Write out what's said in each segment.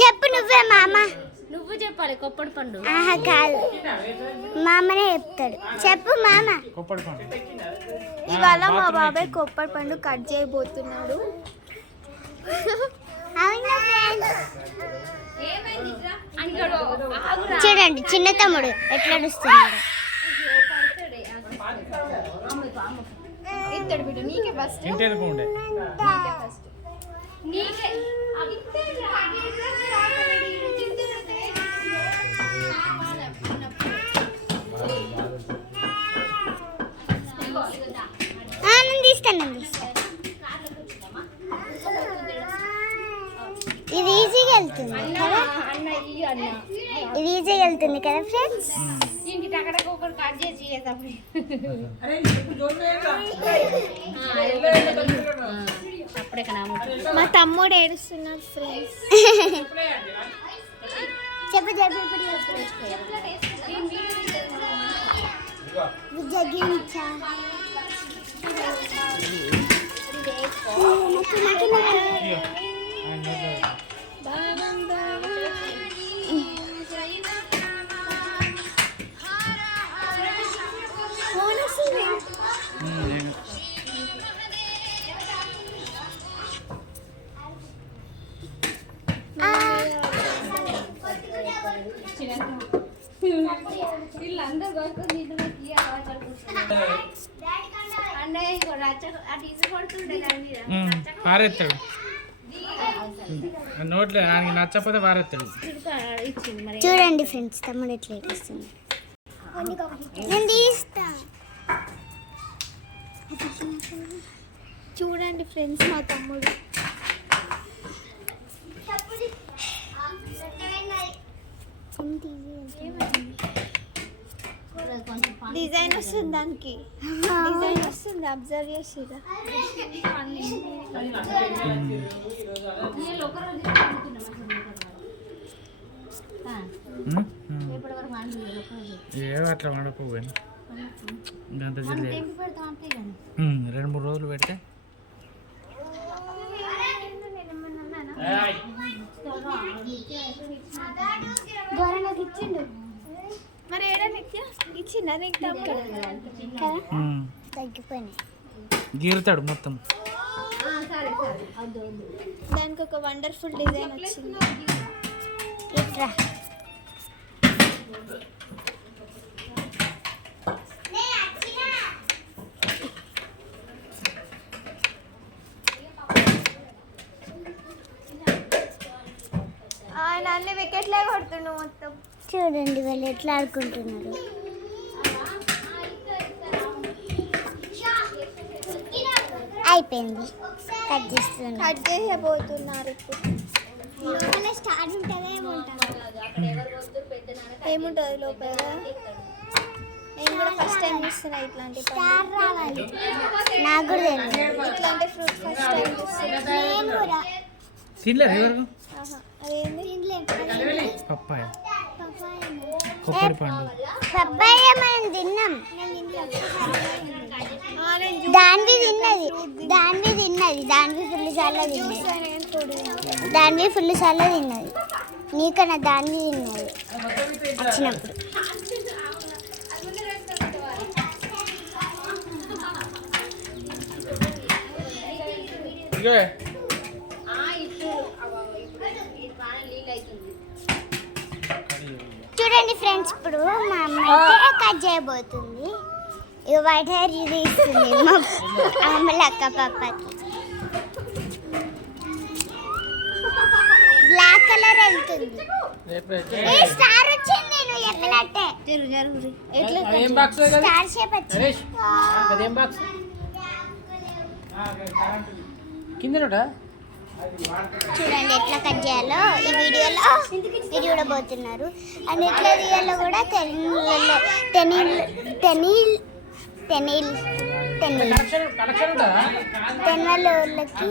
చెప్పు నువ్వే మామ. నువ్వు చెప్పాలి కొప్పడి పండు. ఆహా కాదు, మామనే చెప్తాడు. చెప్పు మామ. కొప్పడి పండు. ఇవాళ మా బాబాయ్ కొప్పడి పండు కట్ చేయబోతున్నాడు. చూడండి చిన్న తమ్ముడు ఎట్లా నడుస్తున్నాడు. ఇద్దడు బిడ్డ నీకే ఫస్ట్. ఇది ఈజీగా వెళ్తుంది కదా, ఇది ఈజీగా వెళ్తుంది కదా ఫ్రెండ్స్. మా తమ్ముడు ఏడుస్తున్నాడు ఫ్రెండ్స్. చెప్పు చెప్పు జగించా పారేస్తాడు నోట్లో నాకు నచ్చకపోతే పారేస్తాడు. చూడండి ఫ్రెండ్స్ తమ్ముడు ఎట్లా ఏడుస్తుంది. నేను తీస్తా. చూడండి ఫ్రెండ్స్ మా తమ్ముడు. డిజైన్ వస్తుంది దానికి, డిజైన్ వస్తుంది. అబ్జర్వ్ చేసిరా. ఏవో అట్లా వండకపోయి అంత జల్లి 2-3 రోజులు పెడితే ఇచ్చిండు. మరి ఏడా నిత్య ఇచ్చిందా నీకు? తగ్గిపోయినాయి. గీరుతాడు మొత్తం. దానికి ఒక వండర్ఫుల్ డిజైన్ వచ్చింది. ఇట్రా ఆయన అన్ని వికెట్లే కొడుతుండు మొత్తం. చూడండి వాళ్ళు ఎట్లా ఆడుకుంటున్నారు. అయిపోయింది, కట్ చేస్తున్నారు. కట్ చేయబోతున్నారు ఇప్పుడు. స్టార్ట్ ఉంటుందా ఏముంటుంది లోపల? నేను కూడా ఫస్ట్ టైం చూస్తున్నా ఇట్లాంటి స్టార్ రావాలి. నాకు కూడా తెలియదు ఇట్లాంటి ఫ్రూట్ ఫస్ట్ టైం చూస్తున్నా. తినలేదు అదేంటి? పప్పాయ కొబ్బరి పండు. పప్పాయ మనం తిన్నాం. దానివి తిన్నది, దానివి తిన్నది, దానివి ఫుల్ సార్లు తిన్నది, దానివి ఫుల్ సార్లు తిన్నది. నీకన్నా దానివి తిన్నది వచ్చినప్పుడు. చూడండి ఫ్రెండ్స్ ఇప్పుడు మా అమ్మ అయితే కట్ చేయబోతుంది. ఇక వైట్ హెయిర్ ఇది ఇస్తుంది మా అమ్మ అక్క పాపకి. బ్లాక్ కలర్ వెళ్తుంది. స్టార్ వచ్చింది నువ్వు చెప్పినట్టే. స్టార్ షేప్ వచ్చింది. చూడండి ఎట్లా కట్ చేయాలో ఈ వీడియోలో మీరు చూడబోతున్నారు. అండ్ ఎట్లా తీయాలో కూడా తెనలోళ్ళకి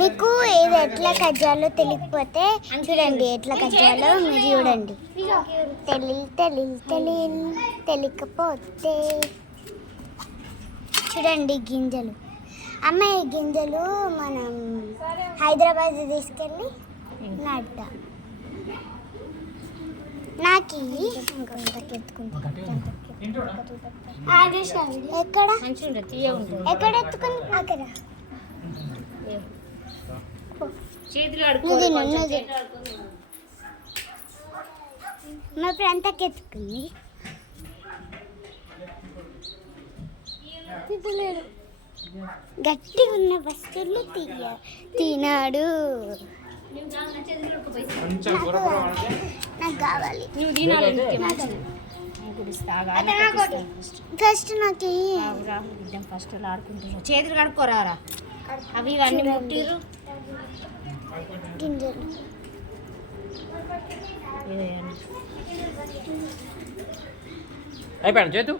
మీకు ఏది ఎట్లా కట్ చేయాలో తెలియకపోతే చూడండి ఎట్లా కట్ చేయాలో మీరు చూడండి. తెలియకపోతే చూడండి గింజలు అమ్మాయి గింజలు మనం హైదరాబాద్ తీసుకెళ్ళి నాటుతా. నాకు ఎక్కడ మంచిగా ఉంటుంది, తీయ ఉంటుంది. ఎక్కడ ఎత్తుకుని అక్కడ చేతులు నువ్వు తిను, నువ్వు తిను. మా ప్రాంతానికి ఎత్తుకుంది. గట్టిగా ఉన్న వస్తువులు తినాడు. నాకు కావాలి. నువ్వు తినాలి. ఫస్ట్ నాకు బిడ్డం ఫస్ట్ ఆడుకుంటున్నావు. చేతులు కడుక్కోరారా, అవి ఇవన్నీ ముట్టిరు. గింజలు అయిపోయాడు చేతు.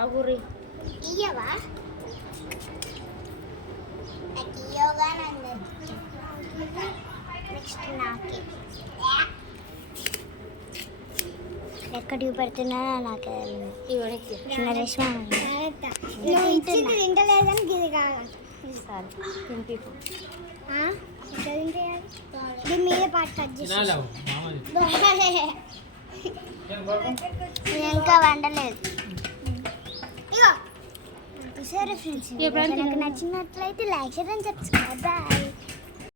ఆగురి ఇయ్యవా? నాకు ఇయ్యవగా నెక్స్ట్ నాకే ఎక్కడికి పెడుతున్నానో నాకు నరేష్మా తింటలేదని గిది కావాలి. దీని మీద పాటు కట్ చేసి నేను ఇంకా వండలేదు. ఇగో సరే ఫ్రెండ్స్, నాకు నచ్చినట్లయితే లైక్ చేయండి, సబ్స్క్రైబ్. బాయ్.